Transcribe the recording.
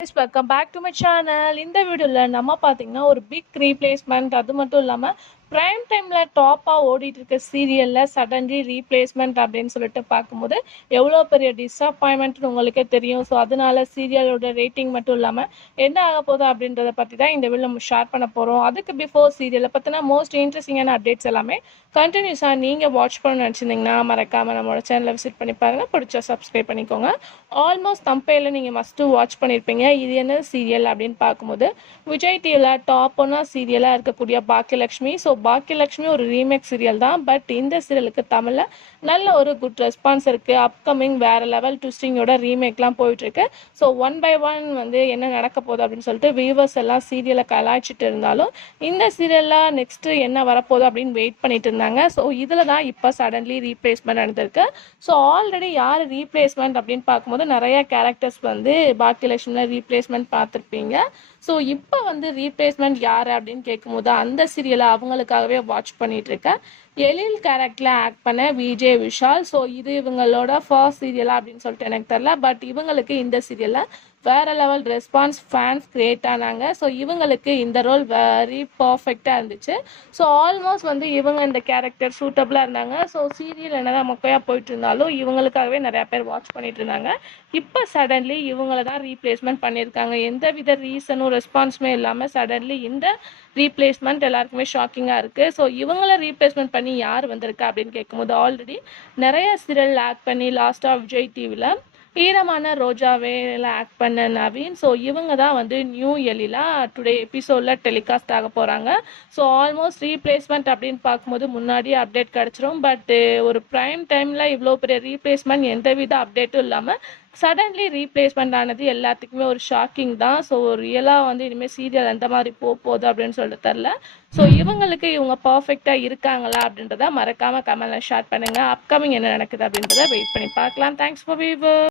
Guys, welcome back to my channel. இந்த வீடியோல நம்ம பாத்தீங்கன்னா ஒரு பிக் ரீப்ளேஸ்மெண்ட், அது மட்டும் இல்லாம பிரைம் டைம்ல டாப்பா ஓடிட்டு இருக்க சீரியல்ல சடன்லி ரீப்ளேஸ்மெண்ட் அப்படின்னு சொல்லிட்டு பார்க்கும்போது எவ்வளோ பெரிய டிசப்பாயின்மெண்ட்னு உங்களுக்கே தெரியும். ஸோ அதனால சீரியலோட ரேட்டிங் மட்டும் இல்லாம என்ன ஆக போகுது அப்படின்றத பத்தி தான் இந்த வீடியோ நம்ம ஷேர் பண்ண போறோம். அதுக்கு பிஃபோர் சீரியலை பத்தின மோஸ்ட் இன்ட்ரெஸ்டிங்கான அப்டேட்ஸ் எல்லாமே கண்டினியூஸா நீங்க வாட்ச் பண்ணணும்னு நினைச்சிருந்தீங்கன்னா மறக்காம நம்மளோட சேனலை விசிட் பண்ணி பாருங்க. பிடிச்சா சப்ஸ்கிரைப் பண்ணிக்கோங்க. ஆல்மோஸ்ட் தம்பையில் நீங்கள் மஸ்ட்டு வாட்ச் பண்ணியிருப்பீங்க. இது என்ன சீரியல் அப்படின்னு பார்க்கும்போது விஜய் டிவியில் டாப் ஒன்னா சீரியலாக இருக்கக்கூடிய பாக்கியலட்சுமி. ஸோ பாக்கியலட்சுமி ஒரு ரீமேக் சீரியல் தான். பட் இந்த சீரியலுக்கு தமிழில் நல்ல ஒரு குட் ரெஸ்பான்ஸ் இருக்குது. அப்கமிங் வேறு லெவல் ட்விஸ்டிங்கோட ரீமேக்லாம் போயிட்டுருக்கு. ஸோ ஒன் பை ஒன் வந்து என்ன நடக்க போகுது அப்படின்னு சொல்லிட்டு வியூவர்ஸ் எல்லாம் சீரியலை கலாய்ச்சிட்டு இருந்தாலும் இந்த சீரியலில் நெக்ஸ்ட்டு என்ன வரப்போகுது அப்படின்னு வெயிட் பண்ணிட்டு இருந்தாங்க. ஸோ இதில் தான் இப்போ சடன்லி ரீப்ளேஸ்மெண்ட் நடந்திருக்கு. ஸோ ஆல்ரெடி யார் ரீப்ளேஸ்மெண்ட் அப்படின்னு பார்க்கும்போது நிறைய கேரக்டர்ஸ் வந்து பாக்கியலட்சுமியில் ரீப்ளேஸ்மெண்ட் பார்த்துருப்பீங்க. ஸோ இப்போ வந்து ரீப்ளேஸ்மெண்ட் யார் அப்படின்னு கேட்கும்போது அந்த சீரியலை அவங்களுக்காகவே வாட்ச் பண்ணிட்டு இருக்கேன். எழில் கேரக்டரில் ஆக்ட் பண்ண விஜய் விஷால். ஸோ இது இவங்களோட ஃபர்ஸ்ட் சீரியலா அப்படின்னு சொல்லிட்டு எனக்கு தெரில. பட் இவங்களுக்கு இந்த சீரியலில் வேறு லெவல் ரெஸ்பான்ஸ், ஃபேன்ஸ் கிரியேட் ஆனாங்க. ஸோ இவங்களுக்கு இந்த ரோல் வெரி பர்ஃபெக்டாக இருந்துச்சு. ஸோ ஆல்மோஸ்ட் வந்து இவங்க இந்த கேரக்டர் சூட்டபுளாக இருந்தாங்க. ஸோ சீரியல் என்னதான் மொக்கையாக போயிட்டு இருந்தாலும் இவங்களுக்காகவே நிறையா பேர் வாட்ச் பண்ணிட்டு இருந்தாங்க. இப்போ சடன்லி இவங்களை தான் ரீப்ளேஸ்மெண்ட் பண்ணியிருக்காங்க. எந்தவித ரீசனும் ரெஸ்பான்ஸுமே இல்லாமல் சடன்லி இந்த ரீப்ளேஸ்மெண்ட் எல்லாருக்குமே ஷாக்கிங்காக இருக்குது. ஸோ இவங்கள ரீப்ளேஸ்மெண்ட் பண்ணி யார் வந்திருக்கா அப்படின்னு கேட்கும்போது ஆல்ரெடி நிறைய சீரியல் ஆக்ட் பண்ணி லாஸ்ட்டாக விஜய் டிவியில் ஈரமான ரோஜாவே ஆக்ட் பண்ண நவீன். ஸோ இவங்க தான் வந்து நியூ எலிலா டுடே எபிசோடில் டெலிகாஸ்ட் ஆக போகிறாங்க. ஸோ ஆல்மோஸ்ட் ரீப்ளேஸ்மெண்ட் அப்படின்னு பார்க்கும்போது முன்னாடியே அப்டேட் கிடச்சிரும். பட் ஒரு ப்ரைம் டைமில் இவ்வளோ பெரிய ரீப்ளேஸ்மெண்ட் எந்தவித அப்டேட்டும் இல்லாமல் சடன்லி ரீப்ளேஸ்மெண்ட் ஆனது எல்லாத்துக்குமே ஒரு ஷாக்கிங் தான். ஸோ ரியலாக வந்து இனிமேல் சீரியல் எந்த மாதிரி போகுது அப்படின்னு சொல்லிட்டு தெரில. ஸோ இவங்களுக்கு இவங்க பர்ஃபெக்டாக இருக்காங்களா அப்படின்றத மறக்காமல் கமெண்ட்ல ஷேர் பண்ணுங்கள். அப்கமிங் என்ன நடக்குது அப்படின்றத வெயிட் பண்ணி பார்க்கலாம். Thanks for viewer.